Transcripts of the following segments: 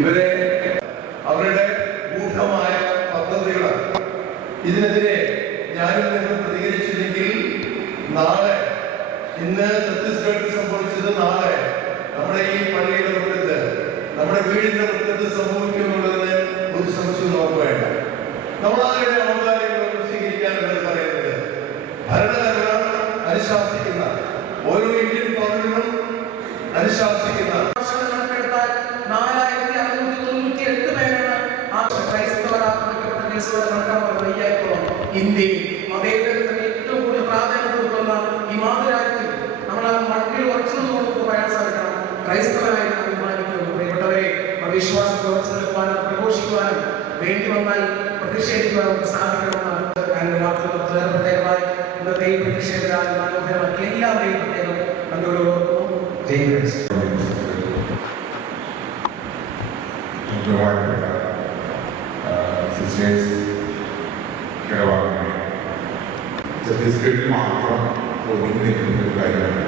ഇവരെ അവരുടെ ഗൂഢമായ പദ്ധതികളാണ്. ഇതിനെതിരെ ഞാനും നിങ്ങൾ പ്രതികരിച്ചില്ലെങ്കിൽ നാളെ ഇന്ന് ഛത്തീസ്ഗഡിൽ സംഭവിച്ചത് നാളെ നമ്മുടെ ഈ പള്ളിയുടെ മുറ്റത്ത് നമ്മുടെ വീടിന്റെ മുറ്റത്ത് സംഭവിക്കുന്നുള്ളതിന് ഒരു സംശയം നമുക്ക് വേണ്ട. നമ്മൾ ആരുടെ ഔദാര്യങ്ങളൊന്നും സ്വീകരിക്കാനല്ല പറയുന്നത്. ഭരണഘടന അനുശാസിക്കുന്ന ഓരോ ഇന്ത്യൻ പൗരനും അനുശാസിക്കുന്ന ക്രൈസ്തവരാക്കപ്പെട്ട കേസുകൾ കണക്കാക്കുന്നത് അയ്യായിരത്തോളം ഇന്ത്യയിൽ ഏറ്റവും കൂടുതൽ പ്രാധാന്യം കൊടുക്കുന്ന ഈ മാതൃരാജ്യത്തിൽ. നമ്മൾ ആ മണ്ണിൽ ഉറച്ചെന്ന് നമുക്ക് പറയാൻ സാധിക്കണം. ക്രൈസ്തവരായി അഭിമാനിക്കുന്നു. പ്രിയപ്പെട്ടവരെ വിശ്വാസത്തെ ഉറച്ചു പ്രഘോഷിക്കുവാനും വേണ്ടി വന്നാൽ പ്രതിഷേധിക്കുവാനും സാധിക്കണമെന്നാണ് എന്റെ വാക്കുകൾ പ്രത്യേകമായി ഇന്നത്തെ ഈ പ്രതിഷേധരാൽ മനോഹരമാക്കി എല്ലാവരെയും പ്രത്യേകം നല്ലൊരു ജയ് സിസ്റ്റേഴ്സ് കിടവാങ്ങി ഛത്തീസ്ഗഡിൽ മാത്രം ഒതുങ്ങി നിൽക്കുന്ന ഒരു കാര്യമാണ്.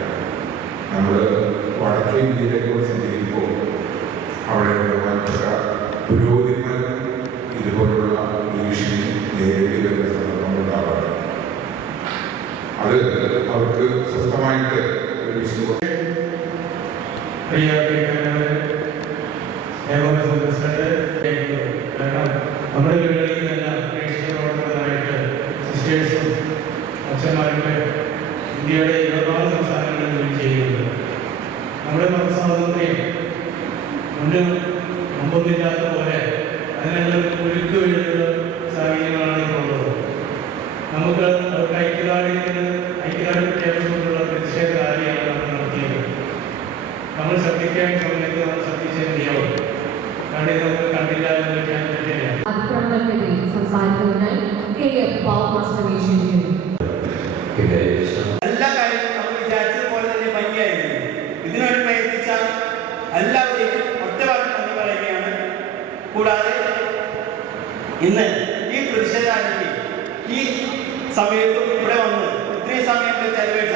നമ്മൾ വടക്കേ ഇന്ത്യയിലേക്ക് സഞ്ചരിക്കുമ്പോൾ അവിടെയുള്ള ബഹുമാനപ്പെട്ട പുരോഹിതന്മാർ ഇതുപോലുള്ള ഭീഷണി നേരിട്ട് വരുന്ന സന്ദർഭങ്ങളുണ്ടാവാറുണ്ട് അത് അവർക്ക് സ്വസ്ഥമായിട്ട് ഒരു കാരണം നമ്മുടെ വീടുകളിൽ നിന്നെല്ലാം പ്രേക്ഷകരോടൊപ്പമായിട്ട് സിസ്റ്റേഴ്സും അച്ഛന്മാരൊക്കെ ഇന്ത്യയുടെ ഇരുപത്തിനാല് സംസ്ഥാനങ്ങളിൽ ജോലി ചെയ്യുന്നുണ്ട്. നമ്മുടെ മതസ്വാതന്ത്ര്യം മുന്നിൽ മുമ്പൊന്നില്ലാത്ത പോലെ അതിനുള്ള ഒഴുക്ക് വീഴുന്ന സാഹചര്യങ്ങളാണ് ഇപ്പോൾ ഉള്ളത്. നമുക്ക് അവർക്ക് ഐക്യദാർഢ്യത്തിന് ഐക്യദാർഢ്യ പ്രതിഷേധ റാലിയാണ് നമ്മൾ നടത്തിയത്. നമ്മൾ ശ്രദ്ധിക്കാൻ സമയത്ത് നമ്മൾ ശ്രദ്ധിച്ചേ നിയമം. കാരണം നമുക്ക് കണ്ടില്ല എന്ന് വെക്കാൻ പറ്റില്ല. സംസാരിക്കുന്നതിനായി കെ. എഫ്. പവർ ചെയ്യുന്നു എല്ലാ കാര്യങ്ങളും നമ്മൾ വിചാരിച്ചതുപോലെ തന്നെ ഭംഗിയായിരുന്നു. ഇതിനുവേണ്ടി പ്രയത്നിച്ച എല്ലാവരെയും ഒറ്റവാക്കി നന്ദി പറയുകയാണ്. കൂടാതെ ഇന്ന് ഈ പ്രതിഷേധാనికి ഈ സമയത്തും ഇവിടെ വന്ന് ഇത്രയും സമയം ചെലവഴിച്ച